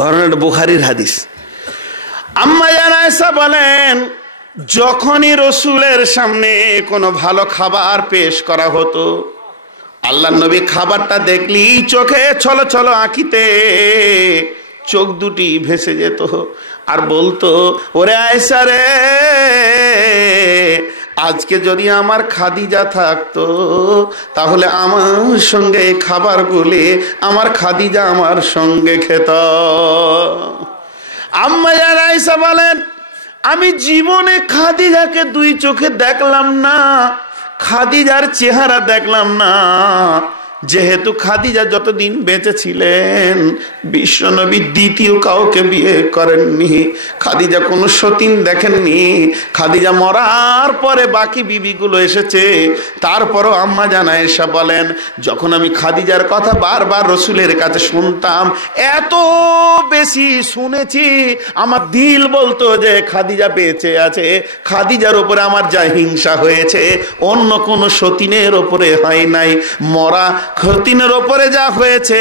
ঘটনাটা বুখারীর হাদিস। আম্মা জান আয়েশা বলেন, যখনই রসুলের সামনে কোনো ভালো খাবার পেশ করা হতো, আল্লাহর নবী খাবারটা দেখলি চোখে ছলো ছলো আঁকিতে চোখ দুটি ভেসে যেত, আর বলতো, ওরে আয়েশা রে, আজকে যদি আমার খাদিজা থাকতো তাহলে আমার সঙ্গে এই খাবারগুলি আমার খাদিজা আমার সঙ্গে খেত। আম্মা জান আয়েশা বলেন, আমি জীবনে খাদিজাকে দুই চোখে দেখলাম না, খাদিজার চেহারা দেখলাম না, যেহেতু খাদিজা যতদিন বেঁচে ছিলেন বিশ্বনবী দ্বিতীয় কাউকে বিয়ে করেননি, খাদিজা কোনো সতীন দেখেননি। খাদিজা মরার পরে বাকি বিবিগুলো এসেছে। তারপরও আম্মা জান আয়েশা বলেন, যখন আমি খাদিজার কথা বারবার রসুলের কাছে শুনতাম, এত বেশি শুনেছি আমার দিল বলতো যে খাদিজা বেঁচে আছে, খাদিজার উপরে আমার যা হিংসা হয়েছে অন্য কোনো সতীনের ওপরে হয় নাই। মরা সতীনের ওপরে যা হয়েছে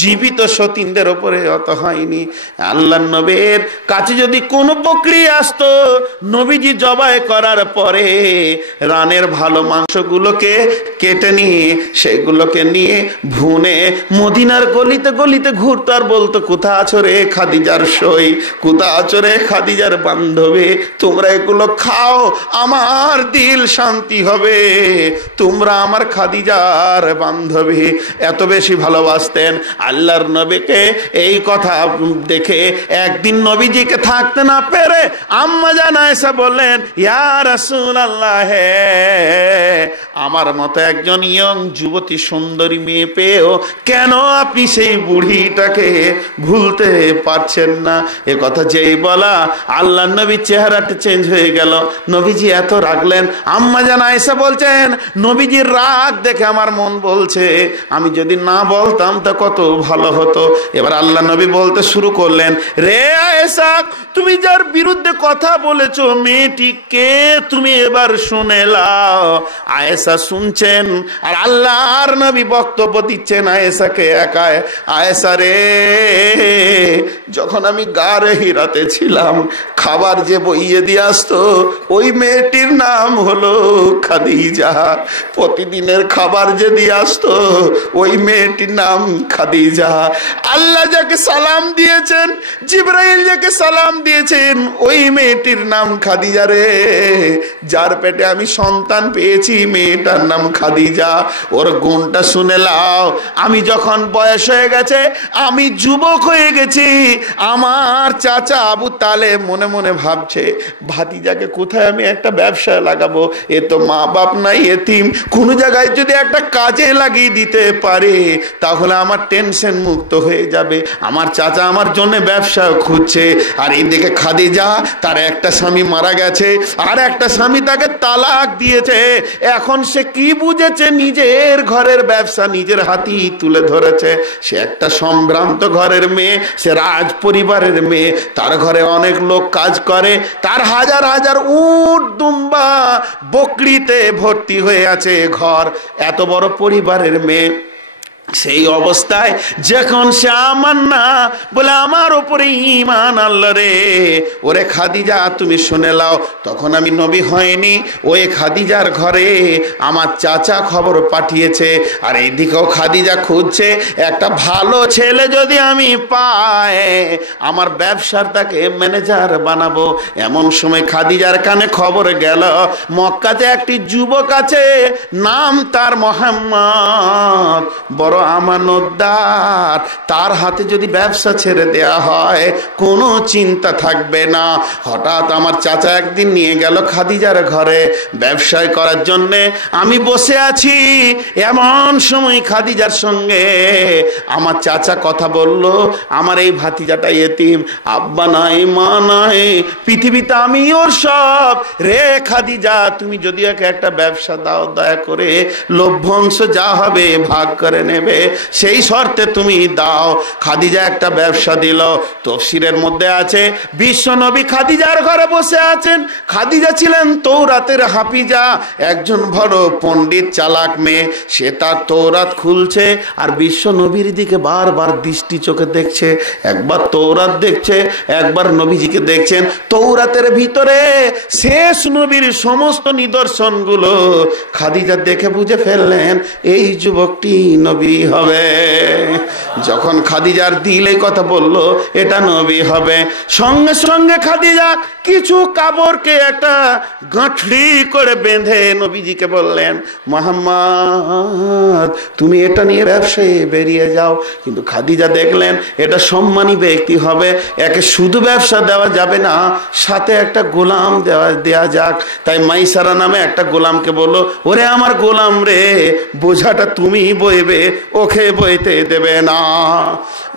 জীবিত সতীনদের ওপরে অত হয়নি। আল্লাহর নবীর কাছে যদি কোনো বকরি আসতো, নবীজি জবাই করার পরে রানের ভালো মাংসগুলোকে কেটে নিয়ে সেগুলোকে নিয়ে ভুনে মদিনার গলিতে গলিতে ঘুরতো আর বলতো, কোথা আছো রে খাদিজার সই, কোথা আছো রে খাদিজার বান্ধবী, তোমরা এগুলো খাও, আমার দিল শান্তি হবে, তোমরা আমার খাদিজার বান্ধবী। এত বেশি ভালোবাসতেন আল্লাহর নবীকে। এই কথা দেখে একদিন নবীজিকে থাকতে না পেরে আম্মা জান আয়েশা বললেন, ইয়া রাসূলুল্লাহ, আমার মতো একজন ইয়ং যুবতী সুন্দরী মেয়ে পেয়েও কেন আপনি সেই বুড়িটাকে ভুলতে পারছেন না? এ কথা যেই বলা, আল্লাহর নবীর চেহারাটা চেঞ্জ হয়ে গেল। নবীজি এত রাগলেন। আম্মা জান আয়েশা বলছেন, নবীজির রাগ দেখে আমার মন বলছে আমি যদি না বলতাম তা কত ভালো হতো। এবার আল্লাহ নবী বলতে শুরু করলেন, রে আয়েশা, তুমি যার বিরুদ্ধে কথা বলেছো মেয়েটিকে তুমি এবার শুনে লাও। আয়েশা শুনছেন আর আল্লাহর নবী বক্তব্য দিচ্ছেন আয়েশাকে একায়। আয়েশা রে, যখন আমি গারে হিরাতে ছিলাম, খাবার যে বইয়ে দিয়ে আসতো ওই মেয়েটির নাম হলো খাদিজা। প্রতিদিনের খাবার যে দিয়ে আসতো ওই মেয়েটির নাম খাদিজা। আল্লাহ যাকে সালাম দিয়েছেন, জিবরাইল যাকে সালাম দিয়েছেন, ওই মেয়েটির নাম খাদিজা রে। যার পেটে আমি সন্তান পেয়েছি মেয়েটার নাম খাদিজা। ওর গুণটা শুনে লাও। আমি যখন বয়স হয়ে গেছে, আমি যুবক হয়ে গেছি, আমার চাচা আবু তালেব মনে মনে ভাবছে ভাতিজাকে কোথায় আমি একটা ব্যবসায় লাগাবো, এ তো মা বাপ নাই, এতিম, কোন জায়গায় যদি একটা কাজে লাগিয়ে দিতে পারে তাহলে আমার টেনশন মুক্ত হয়ে যাবে। আমার চাচা আমার জন্য ব্যবসা খুঁজছে। আর এইদিকে খাদিজা, তার একটা স্বামী মারা গেছে আর একটা স্বামী তাকে তালাক দিয়েছে। এখন সে কি বুঝেছে, নিজের ঘরের ব্যবসা নিজের হাতেই তুলে ধরেছে। সে একটা সম্ভ্রান্ত ঘরের মেয়ে, সে রাজ পরিবারের মেয়ে, তার ঘরে অনেক লোক কাজ করে, তার হাজার হাজার উট দুম্বা বকরিতে ভর্তি হয়ে আছে ঘর, এত বড় পরিবারের মেয়ে। সেই অবস্থায় যখন সে আমার না বলে আমার উপরে ঈমান আনলো রে, ওরে খাদিজা তুমি শুনে লাও, তখন আমি নবী হয়নি, ওই খাদিজার ঘরে আমার চাচা খবর পাঠিয়েছে, আর এইদিকেও খাদিজা খুঁজছে একটা ভালো ছেলে যদি আমি পাই আমার ব্যবসার তাকে ম্যানেজার বানাবো। এমন সময় খাদিজার কানে খবর গেল মক্কাতে একটি যুবক আছে, নাম তার মোহাম্মদ, বড় আমানতদার, তার হাতে যদি ব্যবসা ছেড়ে দেয়া হয় কোনো চিন্তা থাকবে না। হঠাৎ আমার চাচা একদিন নিয়ে গেল খাদিজার ঘরে ব্যবসায় করার জন্যে। আমি বসে আছি, এমন সময় খাদিজার সঙ্গে আমার চাচা কথা বলল, আমার এই ভাতিজাটা এতিম, আব্বা নাই মা নাই, পৃথিবীতে আমি ওর সব রে। খাদিজা তুমি যদি একটা ব্যবসা দাও, দয়া করে লভ্যাংশ যা হবে ভাগ করে নেবে। হবে সেই শর্তে তুমি দাও। খাদিজা একটা ব্যবসা দিল। তাফসীরের মধ্যে আছে বিশ্ব নবী খাদিজার ঘরে বসে আছেন। খাদিজা ছিলেন তৌরাতের হাফিজা, একজন বড় পণ্ডিত চালাক মেয়ে। সে তার তৌরাত খুলছে আর বিশ্ব নবীর দিকে বারবার দৃষ্টি চোখে দেখছে। একবার তৌরাত দেখছে, একবার নবীজিকে দেখছেন। তৌরাতের ভিতরে শেষ নবীর সমস্ত নিদর্শনগুলো খাদিজা দেখে বুঝে ফেললেন এই যুবকটি নবী হবে। যখন খাদিজার দিল এই কথা বলল এটা নবী হবে, সঙ্গে সঙ্গে খাদিজা কিছু কাপড়কে একটা গাঁঠড়ি করে বেঁধে নবীজিকে বললেন, মুহাম্মদ তুমি এটা নিয়ে ব্যবসায় বেরিয়ে যাও। কিন্তু খাদিজা দেখলেন এটা সম্মানী ব্যক্তি হবে, একে শুধু ব্যবসা দেওয়া যাবে না, সাথে একটা গোলাম দেওয়া যাক। তাই মাইসারা নামে একটা গোলামকে বললো, ওরে আমার গোলাম রে, বোঝাটা তুমি বইবে, ওকে বইতে দেবে না।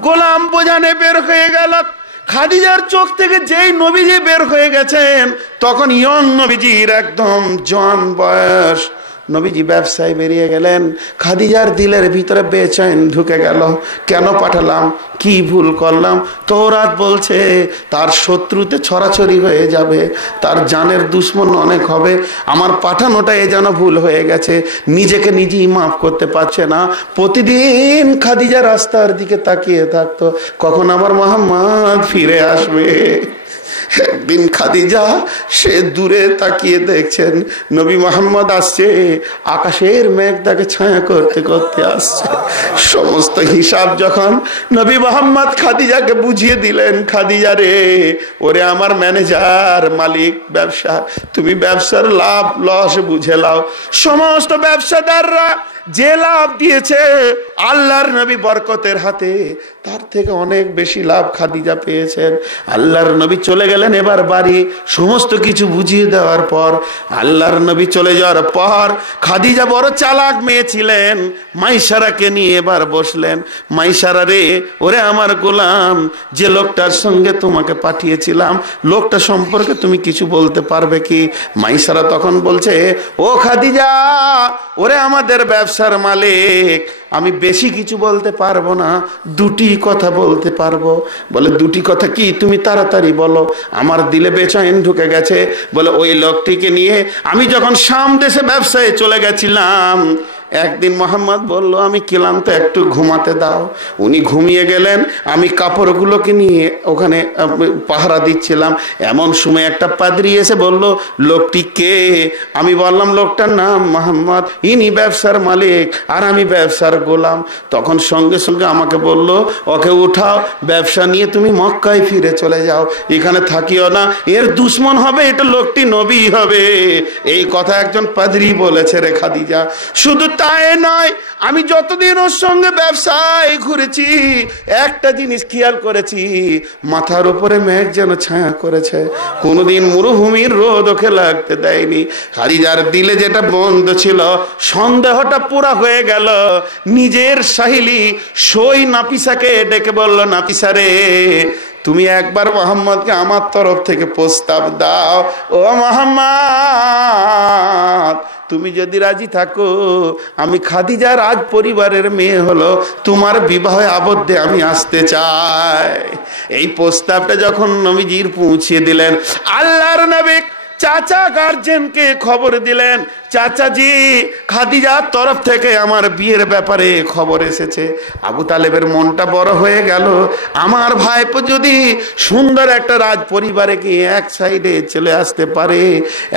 গোলাম বোঝানে বের হয়ে গেল। খাদিজার চোখ থেকে যেই নবীজি বের হয়ে গেছেন তখন ইয়ং নবীজির একদম জওয়ান বয়স। নবীজি ব্যবসায় বেরিয়ে গেলেন। খাদিজার দিলের ভিতরে বেচैन ঢুকে গেল। কেন পাঠালাম, কি ভুল করলাম? তৌরাত বলছে তার শত্রুতে ছড়াছড়ি হয়ে যাবে, তার জানের দুশ্মন অনেক হবে। আমার পাঠানোটা এ যেন ভুল হয়ে গেছে। নিজেকে নিজেই মাফ করতে পারছে না। প্রতিদিন খাদিজা রাস্তার দিকে তাকিয়ে থাকতো, কখন আমার মুহাম্মদ ফিরে আসবে। একদিন খাদিজা সে দূরে তাকিয়ে দেখছেন নবী মুহাম্মদ আসছে, আকাশের মেঘ তাকে ছায়া করতে করতে আসছে। সমস্ত হিসাব যখন নবী মুহাম্মদ খাদিজাকে বুঝিয়ে দিলেন, খাদিজা রে, ওরে আমার ম্যানেজার মালিক ব্যবসা, তুমি ব্যবসার লাভ লস বুঝে লাও। সমস্ত ব্যবসাদাররা যে লাভ দিয়েছে আল্লাহর নবী বরকতের হাতে, তার থেকে অনেক বেশি লাভ খাদিজা পেয়েছেন। আল্লাহর নবী চলে গেলেন এবার বাড়ি। সমস্ত কিছু বুঝিয়ে দেওয়ার পর আল্লাহর নবী চলে যাওয়ার পর খাদিজা বড় চালাক মেয়ে ছিলেন, মাইসারাকে নিয়ে এবার বসলেন। মাইসারা রে, ওরে আমার গোলাম, যে লোকটার সঙ্গে তোমাকে পাঠিয়েছিলাম লোকটা সম্পর্কে তুমি কিছু বলতে পারবে কি? মাইসারা তখন বলছে, ও খাদিজা, ওরে আমাদের ব্যবসার মালিক, আমি বেশি কিছু বলতে পারবো না, দুটি কথা বলতে পারবো। বলে দুটি কথা কি? তুমি তাড়াতাড়ি বলো, আমার দিলে বেচैन ঢুকে গেছে। বলে ওই লোকটিকে নিয়ে আমি যখন শাম দেশে ব্যবসায় চলে গেছিলাম, একদিন মোহাম্মদ বলল আমি ক্লান্ত, একটু ঘুমাতে দাও। উনি ঘুমিয়ে গেলেন, আমি কাপড়গুলোকে নিয়ে ওখানে পাহারা দিচ্ছিলাম। এমন সময় একটা পাদ্রী এসে বলল, লোকটি কে? আমি বললাম লোকটার নাম মোহাম্মদ, ইনি ব্যবসার মালিক আর আমি ব্যবসার গোলাম। তখন সঙ্গে সঙ্গে আমাকে বলল, ওকে উঠাও, ব্যবসা নিয়ে তুমি মক্কায় ফিরে চলে যাও, এখানে থাকিও না, এর দুশ্মন হবে, এটা লোকটি নবী হবে। এই কথা একজন পাদ্রী বলেছে রে খাদিজা। শুধু তাই নয়, আমি যতদিন ওর সঙ্গে ব্যবসায় ঘুরেছি একটা জিনিস খেয়াল করেছি, মাথার উপরে মেঘ যেন ছায়া করেছে, কোনোদিন মরুভূমির রোদ ওকে লাগতে দেয়নি। খাদিজার দিলে যেটা বন্ধ ছিল সন্দেহটা পুরা হয়ে গেল। নিজের সাহিলি সই নাফিসাকে ডেকে বলল, নাফিসা রে, তুমি একবার মোহাম্মদকে আমার তরফ থেকে প্রস্তাব দাও। ও মোহাম্মদ, তুমি যদি রাজি থাকো, আমি খাদিজা রাজ পরিবারের মেয়ে হলো, তোমার বিবাহে আবদ্ধে আমি আসতে চাই। এই প্রস্তাবটা যখন নবীজির পৌঁছে দিলেন, আল্লাহর নবী চাচা গার্জেনকে খবর দিলেন, চাচাজি, খাদিজার তরফ থেকে আমার বিয়ের ব্যাপারে খবর এসেছে। আবু তালেবের মনটা বড় হয়ে গেল, আমার ভাইপো যদি সুন্দর একটা রাজ পরিবারে গিয়ে এক সাইডে চলে আসতে পারে,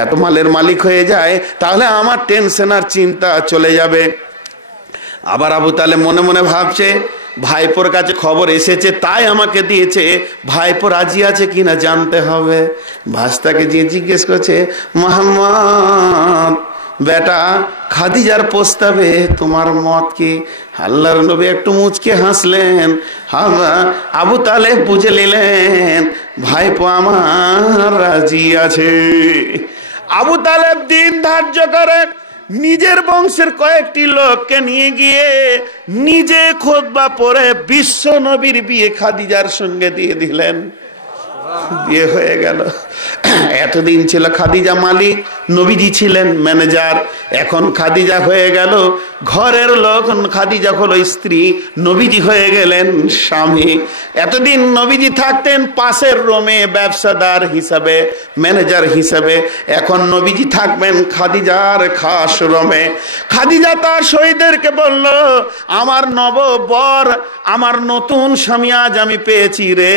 এত মালের মালিক হয়ে যায়, তাহলে আমার টেনশন আর চিন্তা চলে যাবে। আবার আবু তালেব মনে মনে ভাবছে, ভাইপোর কাছে খবর এসেছে তাই আমাকে দিয়েছে, ভাইপো রাজি আছে কিনা জানতে হবে। ভাস্তাকে যে জিজ্ঞেস করছে, মুহাম্মদ বেটা, খাদিজার প্রস্তাবে তোমার মত কি? আল্লাহর নবী একটু মুচকে হাসলেন। আবু তালেব বুঝে নিলেন ভাইপো আমার রাজি আছে। আবু তালেব দিন ধার্য করে নিজের বংশের কয়েকটি লোককে নিয়ে গিয়ে নিজে খুতবা পড়ে বিশ্ব নবীর বিয়ে খাদিজার সঙ্গে দিয়ে দিলেন। বিয়ে হয়ে গেল। এতদিন ছিল খাদিজা মালিক, নবীজি ছিলেন ম্যানেজার। এখন খাদিজা হয়ে গেল ঘরের লোক, খাদিজা হলো স্ত্রী, নবীজি হয়ে গেলেন স্বামী। এতদিন নবীজি থাকতেন পাশের রুমে ব্যবসাদার হিসাবে, ম্যানেজার হিসাবে। এখন নবীজি থাকবেন খাদিজার খাস রুমে। খাদিজা তার শহীদদেরকে বলল, আমার নববর, আমার নতুন স্বামী আজ আমি পেয়েছি রে,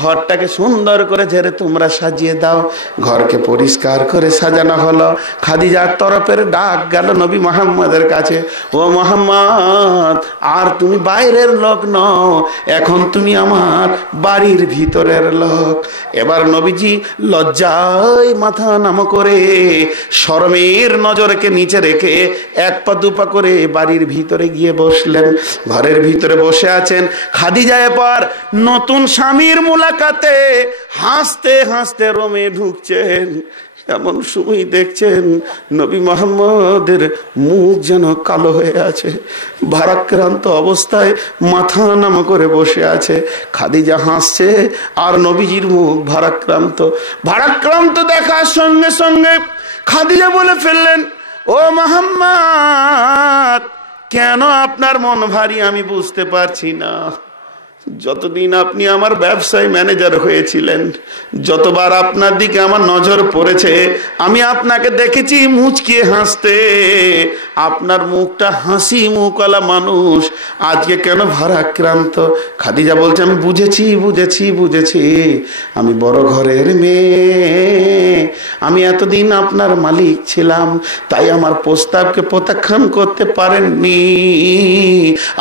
ঘরটাকে সুন্দর করে ঝেড়ে তোমরা সাজিয়ে দাও। ঘরকে পরিষ্কার করে সাজানো হলো। খাদিজার তরফের ডাক গেল নবী মুহাম্মদের কাছে, ও মুহাম্মদ, আর তুমি বাইরের লোক নও, এখন তুমি আমার বাড়ির ভিতরের লোক। এবার নবীজি লজ্জায় মাথা নাম করে, শরমের নজরকে নিচে রেখে এক পা দুপা করে বাড়ির ভিতরে গিয়ে বসলেন। ঘরের ভিতরে বসে আছেন খাদিজা। এবার নতুন স্বামীর মুলাকাতে হাসতে হাসতে রোমে ঢুকছেন। এমন সময় দেখছেন নবী মুহাম্মদের মুখ যেন কালো হয়ে আছে, ভারাক্রান্ত অবস্থায় মাথা নাম করে বসে আছে। খাদিজা হাসছে আর নবীজির মুখ ভারাক্রান্ত। ভারাক্রান্ত দেখার সঙ্গে সঙ্গে খাদিজা বলে ফেললেন, ও মুহাম্মদ, কেন আপনার মন ভারী আমি বুঝতে পারছি না। যতদিন আপনি আমার ব্যবসায় ম্যানেজার হয়েছিলেন, যতবার আপনার দিকে আমার নজর পড়েছে, আমি আপনাকে দেখেছি মুচকিয়ে হাসতে। আপনার মুখটা হাসি মুখওয়ালা মানুষ, আজকে কেন ভারাক্রান্ত? খাদিজা বলছে, আমি বুঝেছি বুঝেছি বুঝেছি, আমি বড় ঘরের মেয়ে, আমি এতদিন আপনার মালিক ছিলাম, তাই আমার প্রস্তাবকে প্রত্যাখ্যান করতে পারেননি।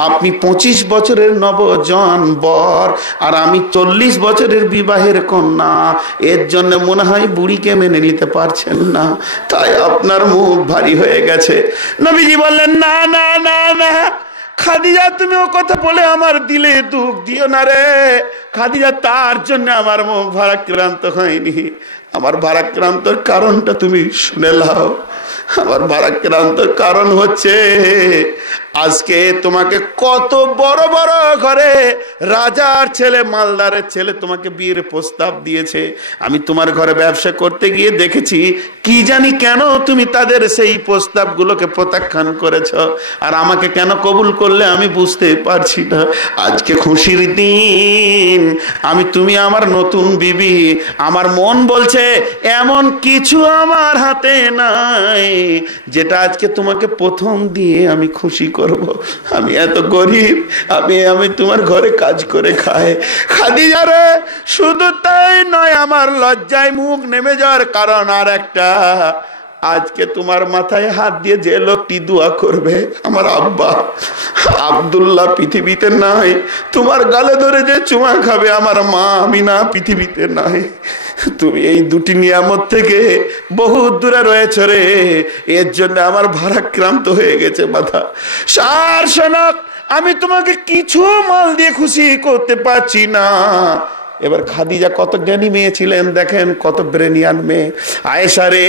আপনি 25 বছরের নবজন বর আর আমি 40 বছরের বিবাহের কন্যা, এর জন্য মনে হয় বুড়িকে মেনে নিতে পারছেন না, তাই আপনার মুখ ভারী হয়ে গেছে। নবীজি বললেন, না না না না খাদিজা, তুমি ও কথা বলে আমার দিলে দুঃখ দিও না রে। খাদিজা, তার জন্য আমার মুখ ভারাক্রান্ত হয়নি। আমার ভারাক্রান্তর কারণটা তুমি শুনে নাও। আমার ভারাক্রান্তর কারণ হচ্ছে, আজকে তোমাকে কত বড় বড় ঘরে রাজার ছেলে, মালদারের ছেলে তোমাকে বিয়ের প্রস্তাব দিয়েছে। আমি তোমার ঘরে ব্যবসা করতে গিয়ে দেখেছি, কি জানি কেন তুমি তাদের সেই প্রস্তাবগুলোকে প্রত্যাখ্যান করেছ, আর আমাকে কেন কবুল করলে আমি বুঝতে পারছি না। আজকে খুশির দিন, তুমি আমার নতুন বিবি। আমার মন বলছে এমন কিছু আমার হাতে নাই যেটা আজকে তোমাকে প্রথম দিয়ে আমি খুশি করব। আমি এত গরিব, আমি তোমার ঘরে কাজ করে খাই। খাদিজা রে, শুধু তাই নয়, আমার লজ্জায় মুখ নেমে যাওয়ার কারণ আর একটা, আজকে তোমার মাথায় হাত দিয়ে যে লোকটি দোয়া করবে, আমার আব্বা আব্দুল্লাহ পৃথিবীতে নাই। তোমার গালে ধরে যে চুমা খাবে, আমার মা আমিনা পৃথিবীতে নাই। তুমি এই দুটি নিয়ামত থেকে বহুত দূরে রয়েছে রে, এর জন্য আমার ভারাক্রান্ত হয়ে গেছে মাথা। সার শোনক, আমি তোমাকে কিছু মাল দিয়ে খুশি করতে পারছি না। এবার খাদিজা কত জ্ঞানী মেয়ে ছিলেন, দেখেন কত ব্রেনিয়ান মেয়ে। আয়েশা রে,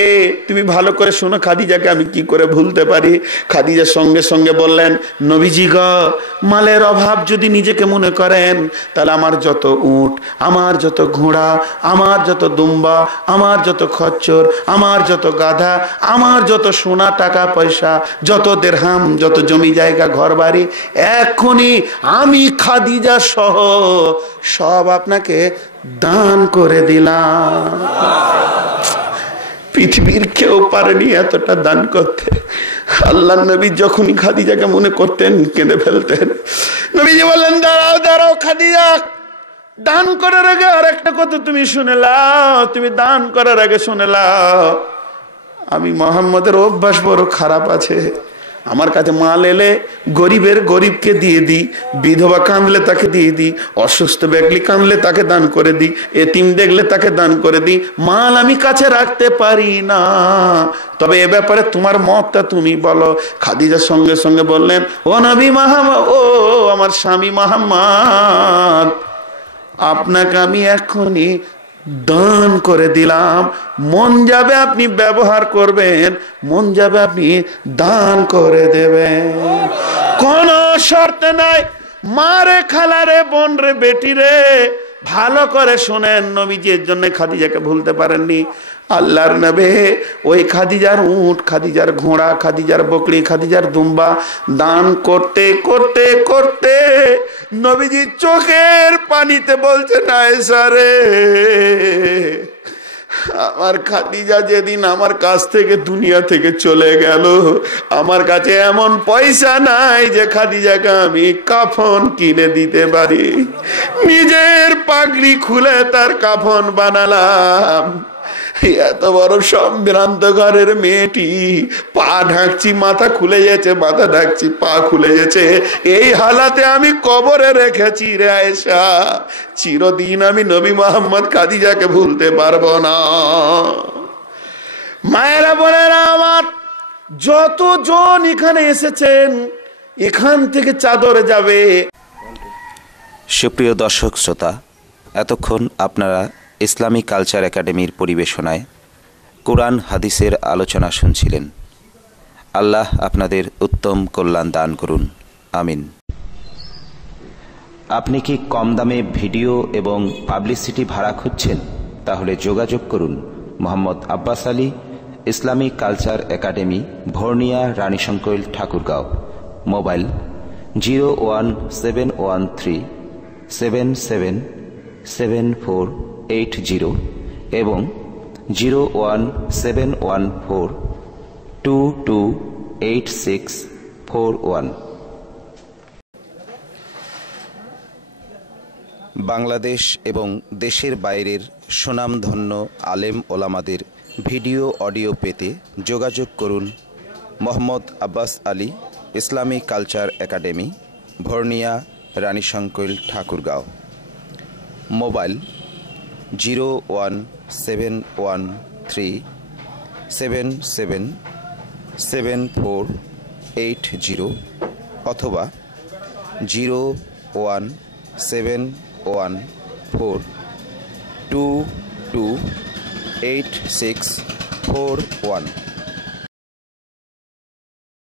তুমি ভালো করে শোনো, খাদিজাকে আমি কি করে ভুলতে পারি। খাদিজার সঙ্গে সঙ্গে বললেন, নবীজি গো, মালের অভাব যদি নিজেকে মনে করেন, তাহলে আমার যত উট, আমার যত ঘোড়া, আমার যত দুম্বা, আমার যত খচ্চর, আমার যত গাধা, আমার যত সোনা টাকা পয়সা, যত দেরহাম, যত জমি জায়গা ঘর বাড়ি, এখনই আমি খাদিজা সহ সব আপনাকে দান করে দিলাম। পৃথিবীর কেউ পারেনি এতটা দান করতে। আল্লাহ নবী যখনই খাদিজাকে মনে করতেন, কেঁদে ফেলতেন। নবীজি বললেন, দাঁড়াও দাঁড়াও খাদিজা, দান করার আগে আর একটা কথা তুমি শুনে লাও। তুমি দান করার আগে শুনে লাও, আমি মুহাম্মদের অভ্যাস বড় খারাপ আছে। আমার কাছে মাল এলে গরিবকে দিয়ে দিই, বিধবা কাঁদলে তাকে দিয়ে দিই, অসুস্থ ব্যক্তি কাঁদলে তাকে দান করে দিই, এতিম দেখলে তাকে দান করে দিই। মাল আমি কাছে রাখতে পারি না। তবে এ ব্যাপারে তোমার মতটা তুমি বলো। খাদিজার সঙ্গে সঙ্গে বললেন, ও নবী মুহাম্মদ, ও আমার স্বামী মুহাম্মদ, আপনাকে আমি এখনই দান করে দিলাম। মন যাবে আপনি ব্যবহার করবেন, মন যাবে আপনি দান করে দেবেন, কোন শর্ত নাই। মারে, খালারে, বোন রে, বেটি রে, ভালো করে শোনেন, নবীজি এর জন্য খাদিজাকে ভুলতে পারেননি। আল্লাহর নবী ওই খাদিজার উট, খাদিজার ঘোড়া, খাদিজার বকরি, খাদিজার দুম্বা দান করতে করতে করতে নবীজি চোখের পানিতে বলছেন, আয়েশা রে, আমার খাদিজা যেদিন আমার কাছ থেকে দুনিয়া থেকে চলে গেল, আমার কাছে এমন পয়সা নাই যে খাদিজাকে আমি কাফন কিনে দিতে পারি। নিজের পাগড়ি খুলে তার কাফন বানালাম। এত বড় সম্ভ্রান্ত ঘরের মেয়েটি, পা ঢাকছি মাথা খুলে গেছে, মাথা ঢাকছি পা খুলে গেছে, এই হালাতে আমি কবরে রেখেছি রে আয়েশা। চিরদিন আমি নবী মোহাম্মদ খাদিজাকে ভুলতে পারবো না। মায়েরা বোনেরা আমার, যতজন এখানে এসেছেন এখান থেকে চাদরে যাবে। সুপ্রিয় দর্শক শ্রোতা, এতক্ষণ আপনারা ইসলামিক কালচার একাডেমির পরিবেশনায় কোরআন হাদিসের আলোচনা শুনছিলেন। আল্লাহ আপনাদের উত্তম কল্যাণ দান করুন, আমিন। আপনি কি কম দামে ভিডিও এবং পাবলিসিটি ভাড়া খুঁজছেন? তাহলে যোগাযোগ করুন Mohammad Abbas Ali, Islamic culture academy, Bhornia, Ranisankail, Thakurgaon. Mobile 01713777480 এবং 01714228641। বাংলাদেশ এবং দেশের বাইরের সুনামধন্য আলেম ওলামাদের ভিডিও অডিও পেতে যোগাযোগ করুন Mohammad Abbas Ali, Islamic culture academy, Bhornia, Ranisankail, Thakurgaon. Mobile 01713777480 অথবা 01714228641।